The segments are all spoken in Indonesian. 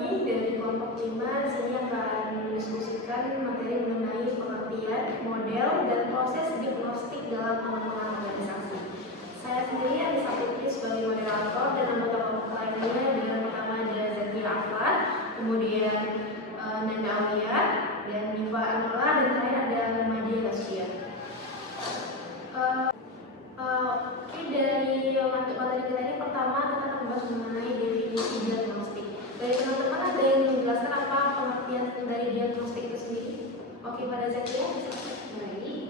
kami dari kelompok 5 di sini akan mendiskusikan materi mengenai pengertian, model, dan proses diagnostik dalam pengembangan organisasi. Saya sendiri Anissa Putri sebagai moderator dan anggota kelompok lainnya dengan pertama ada Zakia Aflar, kemudian Nanda Aulia, dan Niva Anola, dan terakhir ada Madia Lasya. Oke, dari untuk materi kita ini pertama kita akan bahas mengenai definisi diagnostik. Dari teman-teman ada yang menjelaskan apa pengertian dari diagnostik itu sendiri? Oke, pada Zakia. Baik,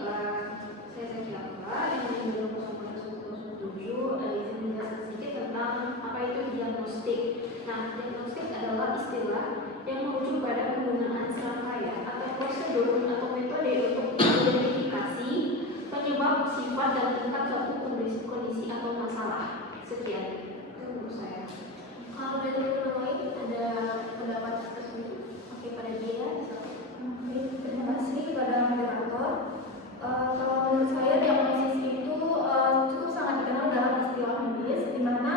saya Zakia Aflar yang menjadi kelompok 107. Izin menjelaskan sedikit tentang apa itu diagnostik. Nah, diagnostik adalah istilah yang merujuk pada penggunaan serangkaian atau prosedur atau metode untuk mengidentifikasi penyebab, sifat, dan tingkat suatu kondisi atau masalah. Sekian itu menurut saya. Kalau dari teman-teman lain ada pendapat tersendiri? Oke, pada dia. Oke, terima kasih kepada moderator. Kalau menurut saya diagnosis itu cukup sangat dikenal dalam istilah medis, di mana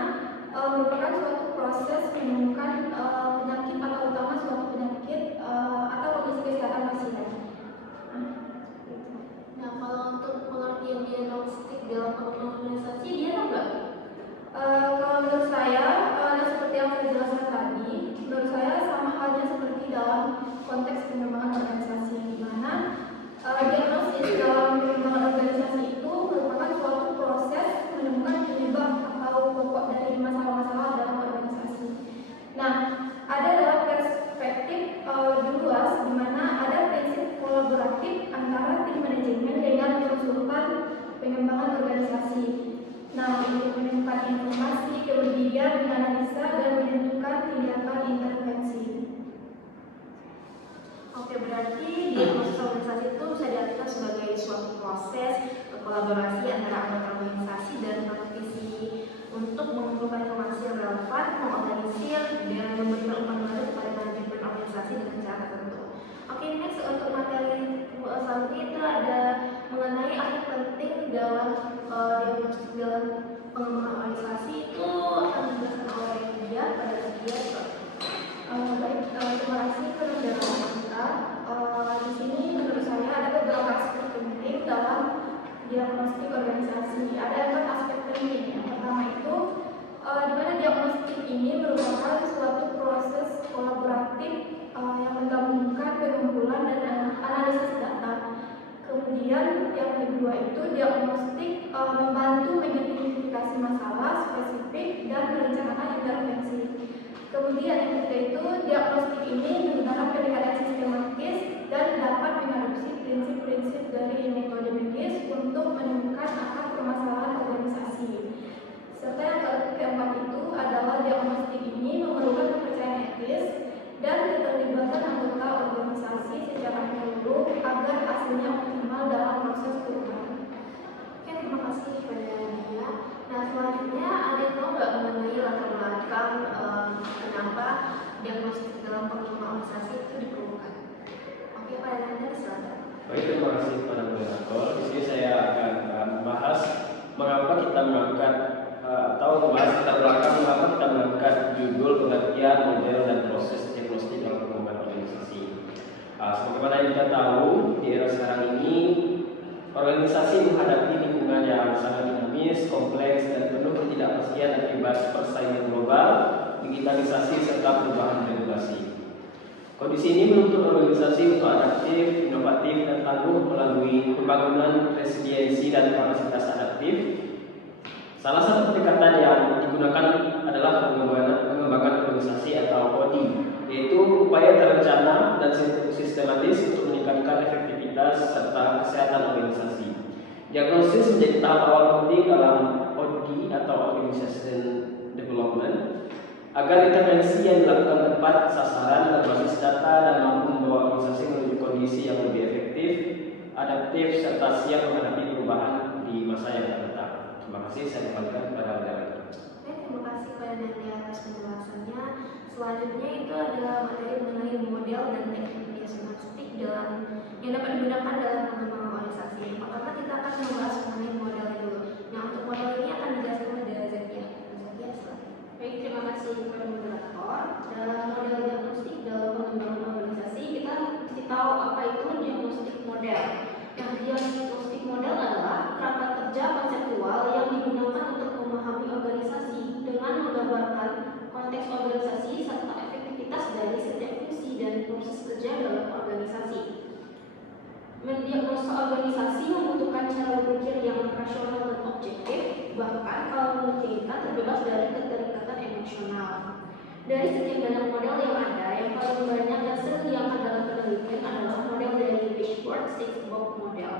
merupakan suatu proses menemukan penyakit atau utama suatu penyakit atau kondisi kesehatan pasien. Nah, kalau untuk pengertian diagnostik dalam pengembangan organisasi, dia ada nggak? Kalau menurut saya, seperti yang saya jelaskan tadi, menurut saya sama halnya seperti dalam konteks pengembangan organisasi, di mana diagnosis dalam pengembangan organisasi itu merupakan suatu proses menemukan penyebab atau pokok dari masalah-masalah dalam organisasi. Nah, ada dalam perspektif lebih luas, di mana ada prinsip kolaboratif antara tim manajemen dengan konsultan pengembangan organisasi. Nah, untuk menemukan informasi, kemudian menganalisa dan menentukan tindakan intervensi. Oke, berarti diagnosis organisasi itu bisa diartikan sebagai suatu proses kolaborasi antara anggota organisasi dan praktisi untuk mengumpulkan informasi yang relevan, mengorganisir, dan memberikan umpan balik kepada manajemen organisasi dengan cara tertentu. Oke, next untuk materi selanjutnya itu ada mengenai aspek penting dalam diagnostik dalam pengembangan organisasi itu akan dijelaskan oleh dia pada dia. Baik, terima kasih penjelasan kita. Di sini menurut saya ada beberapa aspek penting dalam diagnostik organisasi. Ada 4 aspek penting. Yang pertama itu di mana diagnostik ini merupakan suatu proses kolaboratif yang menggabungkan pengumpulan dan analisis data. Kemudian yang kedua itu diagnostik membantu mengidentifikasi masalah spesifik dan merencanakan intervensi. Kemudian yang ketiga itu diagnostik ini menggunakan pendekatan sistematis dan dapat mengadopsi prinsip-prinsip dari metode medis untuk menemukan akar permasalahan organisasi. Serta yang keempat itu adalah diagnostik ini memerlukan kepercayaan etis dan keterlibatan anggota organisasi secara menyeluruh agar hasilnya optimal dalam proses perubahan. Oke, terima kasih kepada dia. Nah, selanjutnya ada yang tahu nggak mengenai latar belakang kenapa diagnostik dalam pengembangan organisasi itu diperlukan? Oke, Pak Nanda, silakan. Baik, terima kasih kepada moderator. Di sini saya akan membahas mengapa kita mengangkat atau membahas latar belakang mengapa kita mengangkat judul pengertian, model, dan proses diagnostik dalam pengembangan organisasi. Sebagaimana yang kita tahu, di era sekarang ini organisasi menghadapi lingkungan yang sangat dinamis, kompleks, dan penuh ketidakpastian akibat persaingan global, digitalisasi, serta perubahan regulasi. Kondisi ini menuntut organisasi untuk adaptif, inovatif, dan tangguh melalui pembangunan resiliensi dan kapasitas adaptif. Salah satu pendekatan yang digunakan adalah pengembangan organisasi atau OD, yaitu upaya terencana dan sistematis untuk meningkatkan efektivitas serta kesehatan organisasi. Diagnosis menjadi tahap awal penting dalam OD atau Organization Development agar intervensi yang dilakukan tepat sasaran, berbasis data, dan mampu membawa organisasi menuju kondisi yang lebih efektif, adaptif, serta siap menghadapi perubahan di masa yang akan datang. Terima kasih, saya kembalikan kepada moderator. Oke, terima kasih kepada Nanda atas penjelasannya. Selanjutnya itu adalah materi mengenai model dan teknik diagnostik dalam yang dapat digunakan dalam pengembangan organisasi. Pertama kita akan membahas mengenai model dulu. Nah, untuk model ini akan dijelaskan oleh Zakia. Zakia, silakan. Baik, terima kasih kepada moderator. Dalam model kasih tahu apa itu diagnostik model. Nah, diagnostik model adalah kerangka kerja konseptual yang digunakan untuk memahami organisasi dengan menggambarkan konteks organisasi serta efektivitas dari setiap fungsi dan proses kerja dalam organisasi. Mendiagnosa organisasi membutuhkan cara berpikir yang rasional dan objektif, bahkan kalau memungkinkan terbebas dari keterikatan emosional. Dari sekian banyak model yang ada, yang paling banyak dan sering diangkat dalam penelitian adalah model dari Wishbord Six Box model.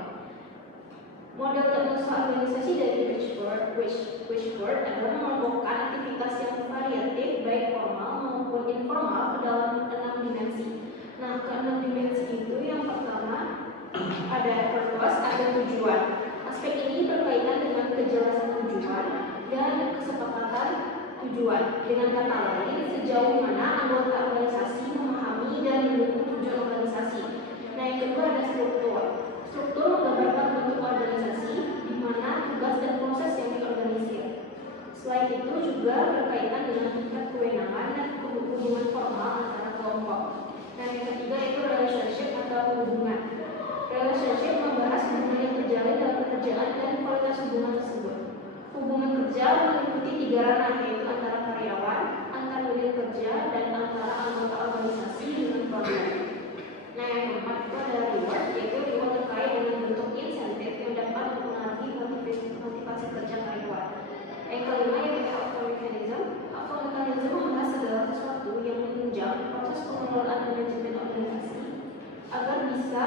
Model diagnosa organisasi dari Wishbord adalah mengelompokkan aktivitas yang variatif baik formal maupun informal ke dalam 6 dimensi. Nah, ke 6 dimensi itu yang pertama ada purpose, ada tujuan. Aspek ini berkaitan dengan kejelasan tujuan dan kesepakatan tujuan. Dengan kata lain, sejauh mana anggota organisasi memahami dan mendukung tujuan organisasi. Nah, yang kedua ada struktur. Struktur menggambarkan bentuk organisasi, di mana tugas dan proses yang diorganisir. Selain itu juga berkaitan dengan tingkat kewenangan dan hubungan formal antara kelompok. Nah, yang ketiga itu relationship atau hubungan. Relationship membahas hubungan yang terjalin dalam pekerjaan dan kualitas hubungan tersebut. Hubungan kerja meliputi 3 ranah, yaitu antara karyawan, antar unit kerja, dan antara anggota organisasi dengan pelanggan. Nah, yang keempat itu ada reward, yaitu reward terkait dengan bentuk insentif yang dapat mempengaruhi motivasi kerja karyawan. Yang kelima yaitu outcome mechanism. Outcome mechanism membahas segala sesuatu yang menunjang proses pengelolaan manajemen organisasi agar bisa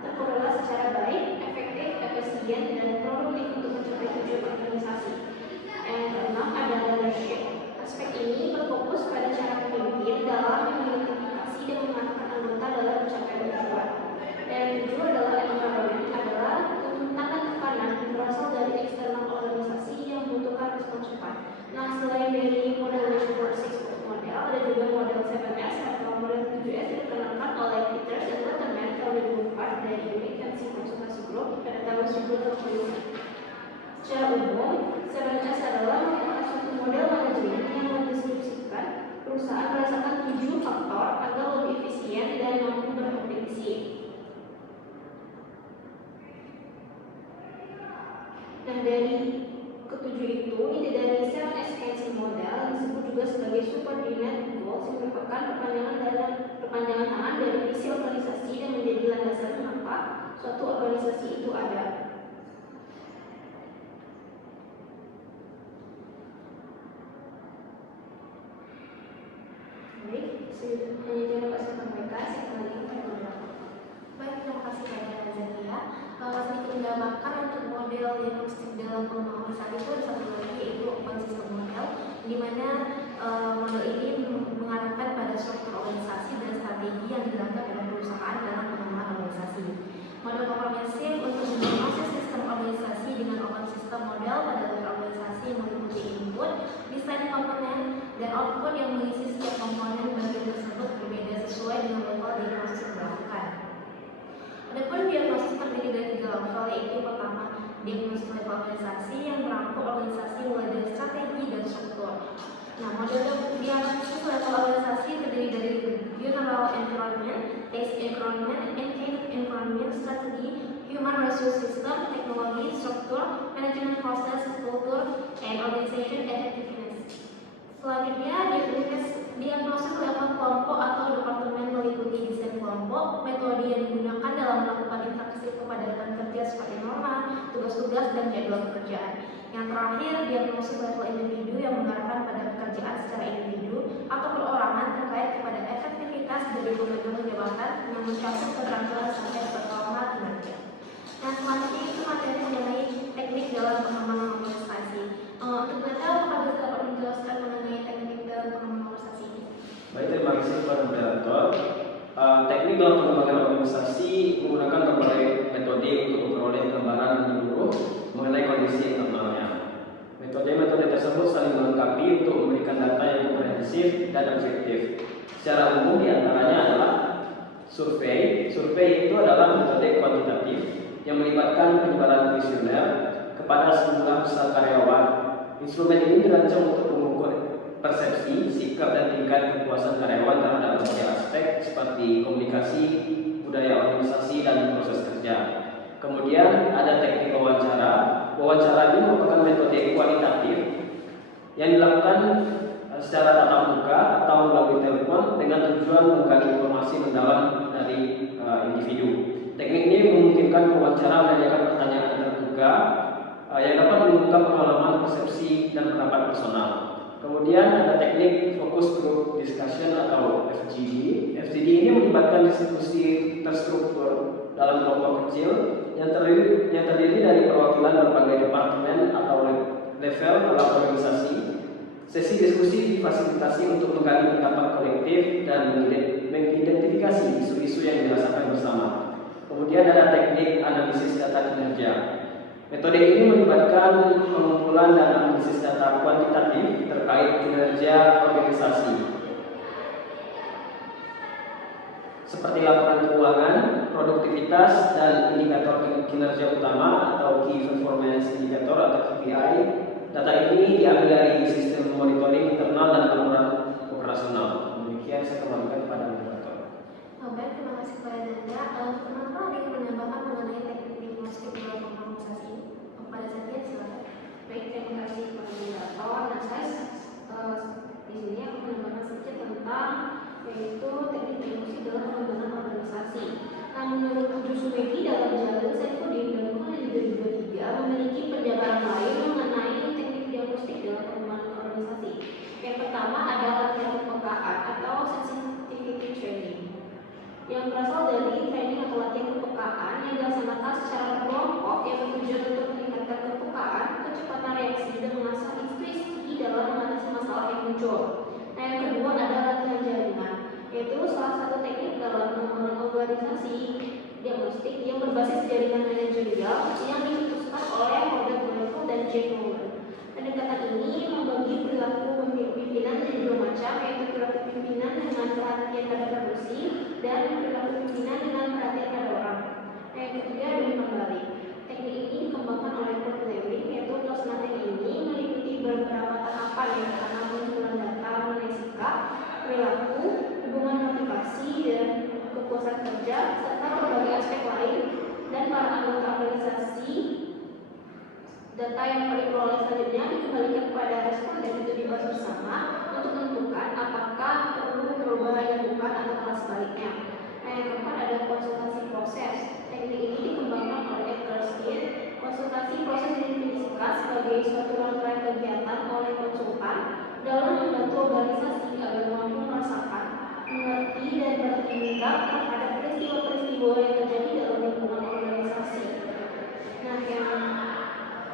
terkelola secara baik, efektif, efisien, dan produktif untuk mencapai tujuan organisasi. Yang keenam ada leadership. Aspek ini berfokus pada cara pemimpin dalam mengidentifikasi dan mengarahkan anggota dalam mencapai tujuan. Dan yang ketujuh adalah environment, adalah tuntutan dan tekanan yang berasal dari eksternal organisasi yang membutuhkan respon cepat. Nah, selain dari model Wishbord Six Box model, ada juga model 7S atau model 7S yang dikenalkan oleh Peters dan Letterman tahun 2004 dari unit MC konsultasi grup pada tahun 1970. Secara umum, 7S adalah merupakan suatu model manajemen yang mendeskripsikan perusahaan berdasarkan 7 faktor agar lebih efisien dan mampu berkompetisi. Nah, dari ketujuh itu, ide dari 7S Cancer model disebut juga sebagai subordinate goals yang merupakan perpanjangan tangan dari visi organisasi dan menjadi landasan mengapa suatu organisasi itu ada. Baik, hanya yang dapat saya sampaikan. Saya kembalikan pada moderator. Baik, terima kasih banyak Zakia. Sedikit menggambarkan untuk model diagnostik dalam pengembangan organisasi itu ada satu lagi, yaitu open system model, di mana model ini mengarahkan pada struktur organisasi dan strategi yang dijalankan oleh perusahaan dalam pengembangan organisasi. Model komprehensif untuk mendiagnosis sistem organisasi dengan open system model pada level organisasi meliputi input, desain komponen, dan output yang mengisi setiap komponen bagian tersebut berbeda sesuai dengan level diagnosis yang dilakukan. Adapun diagnosis terdiri dari 3 level, yaitu pertama diagnosis level organisasi yang merangkum organisasi mulai dari strategi dan struktur. Nah, model diagnosis level organisasi terdiri dari general environment, task environment, engagement environment, strategi, human resource system, teknologi, struktur, management process, kultur, and organization effectiveness. Selanjutnya, diagnosis level kelompok atau departemen meliputi desain kelompok, metode yang digunakan dalam melakukan interaksi kepadatan kerja seperti norma, tugas-tugas, dan jadwal pekerjaan. Yang terakhir, diagnosis level individu yang mengarahkan pada pekerjaan secara individu atau perorangan terkait kepada efektivitas dari pemegang jabatan yang mencakup keterampilan sampai performa kinerja. Nah, selanjutnya itu materi mengenai teknik dalam pengembangan organisasi. Untuk detail, apakah bisa dapat menjelaskan mengenai teknik dalam pengembangan organisasi ini? Baik, terima kasih kepada moderator. Teknik dalam pengembangan organisasi menggunakan berbagai metode untuk memperoleh gambaran menyeluruh mengenai kondisi internalnya. Metode-metode tersebut saling melengkapi untuk memberikan data yang komprehensif dan objektif. Secara umum diantaranya adalah survei. Survei itu adalah metode kuantitatif yang melibatkan penyebaran kuesioner kepada sejumlah besar karyawan. Instrumen ini dirancang untuk mengukur persepsi, sikap, dan tingkat kepuasan karyawan terhadap berbagai aspek seperti komunikasi, budaya organisasi dan proses kerja. Kemudian ada teknik wawancara. Wawancara ini merupakan metode kualitatif yang dilakukan secara tatap muka atau melalui telepon dengan tujuan menggali informasi mendalam dari individu. Teknik ini memungkinkan pewawancara menanyakan pertanyaan terbuka yang dapat mengungkap pengalaman, persepsi, dan pendapat personal. Kemudian ada teknik focus group discussion atau FGD. FGD ini melibatkan diskusi terstruktur dalam kelompok kecil yang terdiri dari perwakilan berbagai departemen atau level dalam organisasi. Sesi diskusi difasilitasi untuk menggali pendapat kolektif dan mengidentifikasi isu-isu yang dirasakan bersama. Kemudian ada teknik analisis data kinerja. Metode ini melibatkan pengumpulan dan analisis data kuantitatif terkait kinerja organisasi, seperti laporan keuangan, produktivitas, dan indikator kinerja utama atau Key Performance Indicator atau KPI. Data ini diambil dari sistem monitoring internal dan laporan operasional. Demikian saya kembalikan kepada moderator. Baik, terima kasih kepada Nanda. Teman-teman ada yang menambahkan mengenai teknik diagnostik dalam organisasi ini? Pada saatnya silakan. Baik, terima kasih kepada moderator. Nah, saya di sini akan menambahkan sedikit tentang yaitu teknik diagnostik dalam pengembangan organisasi. Nah, menurut Uju Sumedi dalam Jalur Saifuddin dan Kuhn 2023 memiliki penjabaran lain mengenai teknik diagnostik dalam pengembangan organisasi. Yang pertama adalah latihan kepekaan atau sensitivity training, yang berasal dari training atau latihan kepekaan yang dilaksanakan secara berkelompok yang bertujuan untuk meningkatkan kepekaan, kecepatan reaksi, dan mengasah intuisi dalam mengatasi masalah yang muncul. Nah, yang kedua adalah latihan jaringan, yaitu salah satu teknik dalam pengembangan organisasi diagnostik yang berbasis jaringan manajerial yang dicetuskan oleh Robert Greenfield dan Jake Moore. Pendekatan ini membagi perilaku pimpinan menjadi dua macam, yaitu perilaku pimpinan dengan perhatian pada produksi dan perilaku pimpinan dengan perhatian pada orang. Yang ketiga adalah umpan balik. Teknik ini dikembangkan oleh Kurt Lewin, yaitu pelaksanaan teknik ini meliputi beberapa tahapan yang pertama pengumpulan data mengenai sikap, perilaku, hubungan motivasi dan kepuasan kerja, serta berbagai aspek lain, dan para anggota organisasi. Data yang diperoleh selanjutnya dikembalikan kepada responden itu dibahas bersama untuk menentukan apakah perlu perubahan yang bukan atau malah sebaliknya. Nah, yang keempat ada konsultasi proses. Teknik ini dikembangkan oleh Edgar Stein. Konsultasi proses didefinisikan sebagai suatu rangkaian kegiatan oleh konsultan dalam membantu organisasi agar mampu merasakan, mengerti, dan bertindak terhadap peristiwa-peristiwa yang terjadi dalam lingkungan organisasi. Nah, yang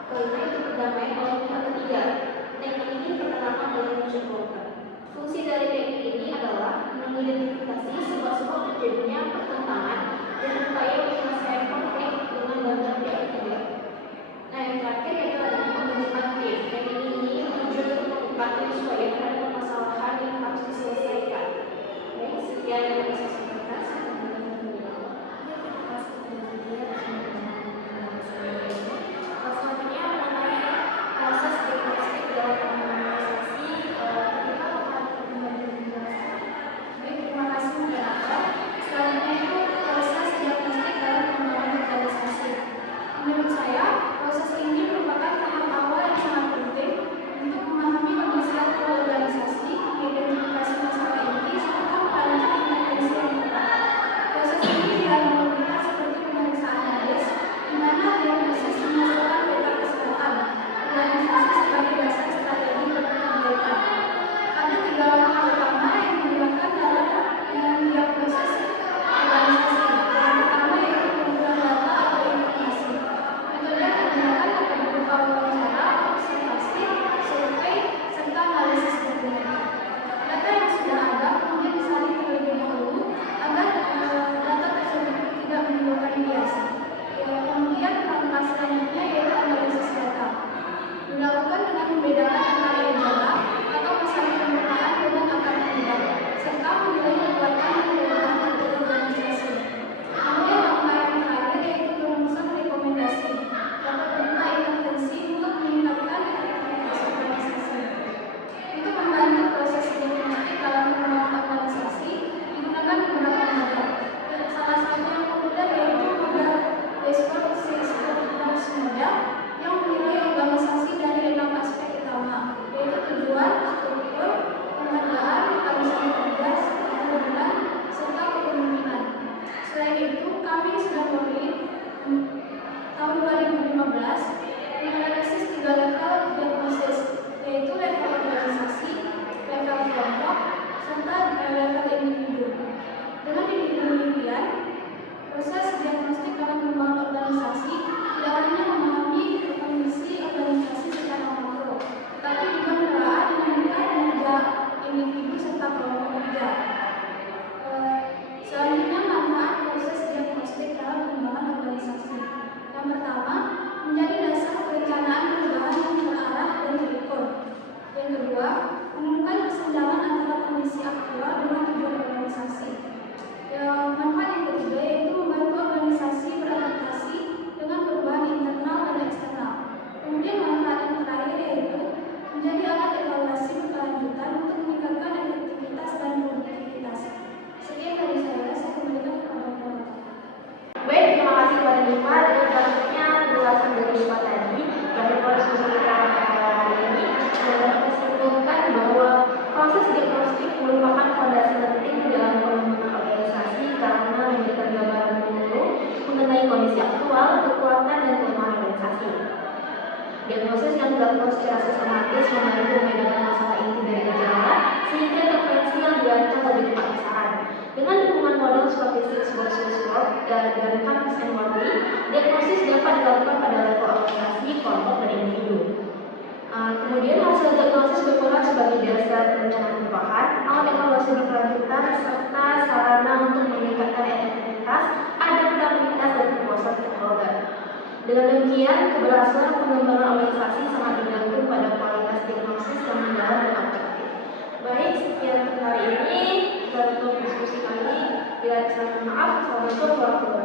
kelima itu perdamaian oleh pihak ketiga. Teknik ini diperkenalkan oleh Richard Walker. Fungsi dari teknik ini adalah mengidentifikasi sebab-sebab terjadinya pertentangan dan upaya penyelesaian konflik dengan bantuan pihak ketiga. Nah, yang terakhir adalah pembentukan tim. Teknik ini bertujuan untuk melakukan penyesuaian terhadap permasalahan yang harus diselesaikan. Baik, sekian yang bisa saya sampaikan. Selanjutnya mengenai proses diagnostik dalam organisasi, kita akan menjelaskan. Baik, terima kasih moderator. Selanjutnya itu proses diagnostik dalam serta kelompok kerja. Selanjutnya, manfaat proses diagnostik dalam pengembangan organisasi. Yang pertama, menjadi dasar perencanaan perubahan yang terarah dan terukur. Yang kedua, menemukan kesenjangan antara kondisi aktual dengan tujuan organisasi. Manfaat yang ketiga yaitu membantu organisasi beradaptasi dengan perubahan internal dan eksternal. Kemudian manfaat yang terakhir yaitu menjadi alat evaluasi berkelanjutan untuk meningkatkan efektivitas dan produktivitas. Sekian dari saya kembalikan kepada Bapak. Baik, terima kasih kepada Diva dan selanjutnya penjelasan dari Diva tadi pada proses kita hari ini dapat kesimpulkan bahwa proses diagnostik merupakan fondasi penting dalam pengembangan organisasi karena memberikan gambaran menyeluruh mengenai kondisi aktual, kekuatan, dan kelemahan organisasi. Diagnosis yang dilakukan secara sistematis membantu membedakan masalah inti dari gejala sehingga intervensi yang dirancang lebih tepat sasaran. Dengan dukungan model seperti Six Box Work dan Campus and Worthy, diagnosis dapat dilakukan pada level organisasi, kelompok, dan individu. Kemudian hasil diagnosis berperan sebagai dasar perencanaan perubahan, alat evaluasi berkelanjutan, serta sarana untuk meningkatkan efektivitas, adaptabilitas, dan kepuasan stakeholder. Dengan demikian, keberhasilan pengembangan organisasi sangat bergantung pada kualitas diagnosis yang mendalam dan objektif. Baik, sekian untuk hari ini. Kita tutup diskusi kali ini. Bila ada maaf, assalamualaikum warahmatullahi wabarakatuh.